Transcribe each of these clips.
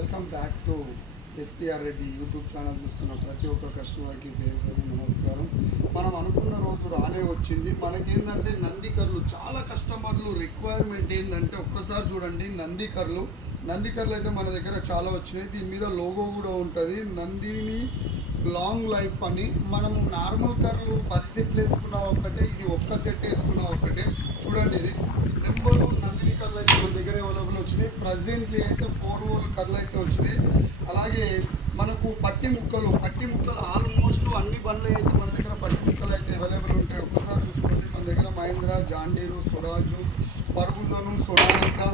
Welcome back to SPR Reddy YouTube channel చూస్తున్న ప్రతి ఒక్క కస్టమర్కి పేరు పేరు నమస్కారం. మనం అనుకున్న రోజు రానే వచ్చింది. మనకేంటంటే నంది కర్రలు చాలా కస్టమర్లు రిక్వైర్మెంట్ ఏంటంటే ఒక్కసారి చూడండి. నంది కర్రలు అయితే మన దగ్గర చాలా వచ్చినాయి. దీని మీద లోగో కూడా ఉంటుంది, నందిని లాంగ్ లైఫ్ అని. మనము నార్మల్ కర్రలు 10 సెట్లు వేసుకున్న ఒక్కటే, ఇది ఒక్క సెట్ వేసుకున్న ఒక్కటే. చూడండి, ఇది నెంబరు నందిని కర్రలు అయితే మన దగ్గర అవైలబుల్ వచ్చినాయి. ప్రజెంట్లీ అయితే 4 వోల్ కర్రలు అయితే వచ్చినాయి. అలాగే మనకు పట్టి ముక్కలు ఆల్మోస్ట్ అన్ని బండ్లు అయితే మన దగ్గర పట్టి ముక్కలు అయితే అవైలబుల్ ఉంటాయి. ఒక్కసారి చూసుకోండి, మన దగ్గర మహీంద్రా, జాండీరు, స్వరాజు, పరుగులను, సొనాలికా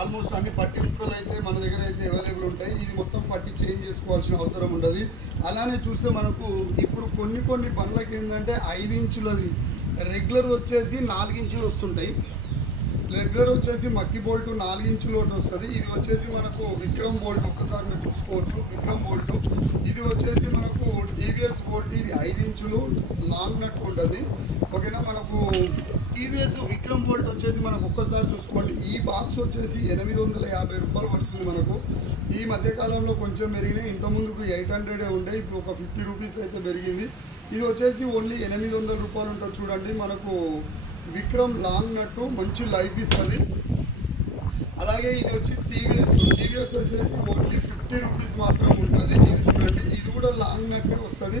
ఆల్మోస్ట్ అన్ని పట్టి ముక్కలు అయితే మన దగ్గర అయితే అవైలబుల్ ఉంటాయి. ఇది మొత్తం పట్టి చేంజ్ చేసుకోవాల్సిన అవసరం ఉండదు. అలానే చూస్తే మనకు ఇప్పుడు కొన్ని బండ్లకి ఏంటంటే 5 ఇంచులది రెగ్యులర్ వచ్చేసి 4 ఇంచులు వస్తుంటాయి. రెగ్యులర్ వచ్చేసి మక్కి బోల్ట్ 4 ఇంచులు ఒకటి వస్తుంది. ఇది వచ్చేసి మనకు విక్రమ్ బోల్ట్, ఒక్కసారి మీరు చూసుకోవచ్చు. విక్రమ్ బోల్ట్ ఇది వచ్చేసి మనకు టీవీఎస్ బోల్ట్, ఇది 5 ఇంచులు లాంగ్ నట్ ఉంటుంది. ఓకేనా, మనకు టీవీఎస్ విక్రమ్ బోల్ట్ వచ్చేసి మనకు ఒక్కసారి చూసుకోండి. ఈ బాక్స్ వచ్చేసి 850 రూపాయలు పడుతుంది మనకు. ఈ మధ్యకాలంలో కొంచెం పెరిగినాయి. ఇంతకుముందుకు 800 ఉండే, ఇప్పుడు ఒక 50 రూపీస్ అయితే పెరిగింది. ఇది వచ్చేసి ఓన్లీ 800 రూపాయలు ఉంటుంది. చూడండి, మనకు విక్రమ్ లాంగ్ నట్టు మంచి లైఫ్ ఇస్తుంది. అలాగే ఇది వచ్చి టీవీఎస్ వచ్చేసి ఓన్లీ 50 రూపీస్ మాత్రం ఉంటుంది. ఇది చూడండి, ఇది కూడా లాంగ్ నట్టే వస్తుంది,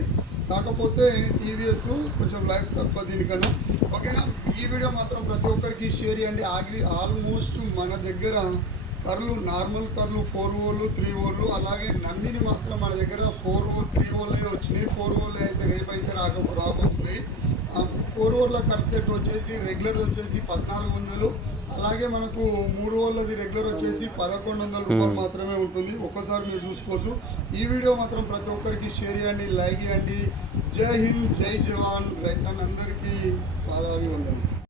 కాకపోతే టీవీఎస్ కొంచెం లైఫ్ తక్కువ దీనికన్నా. ఓకేనా, ఈ వీడియో మాత్రం ప్రతి ఒక్కరికి షేర్ చేయండి. ఆల్మోస్ట్ మన దగ్గర కర్రలు, నార్మల్ కర్రలు 4 వోళ్ళు 3 వోళ్ళు, అలాగే నందిని మాత్రం మన దగ్గర 4 వోల్ 3 వోళ్ళే వచ్చినాయి. 4 వోళ్ళు అయితే రేపైతే రాబోతుంది. 4 వోళ్ళ కర్ర సెట్ వచ్చేసి రెగ్యులర్ వచ్చేసి 1400, అలాగే మనకు 3 వోళ్ళది రెగ్యులర్ వచ్చేసి 1100 రూపాయలు మాత్రమే ఉంటుంది. ఒక్కసారి మీరు చూసుకోవచ్చు. ఈ వీడియో మాత్రం ప్రతి ఒక్కరికి షేర్ చేయండి, లైక్ చేయండి. జై హింద్, జై జవాన్. రైతన్నలందరికీ పాదాభివందనం.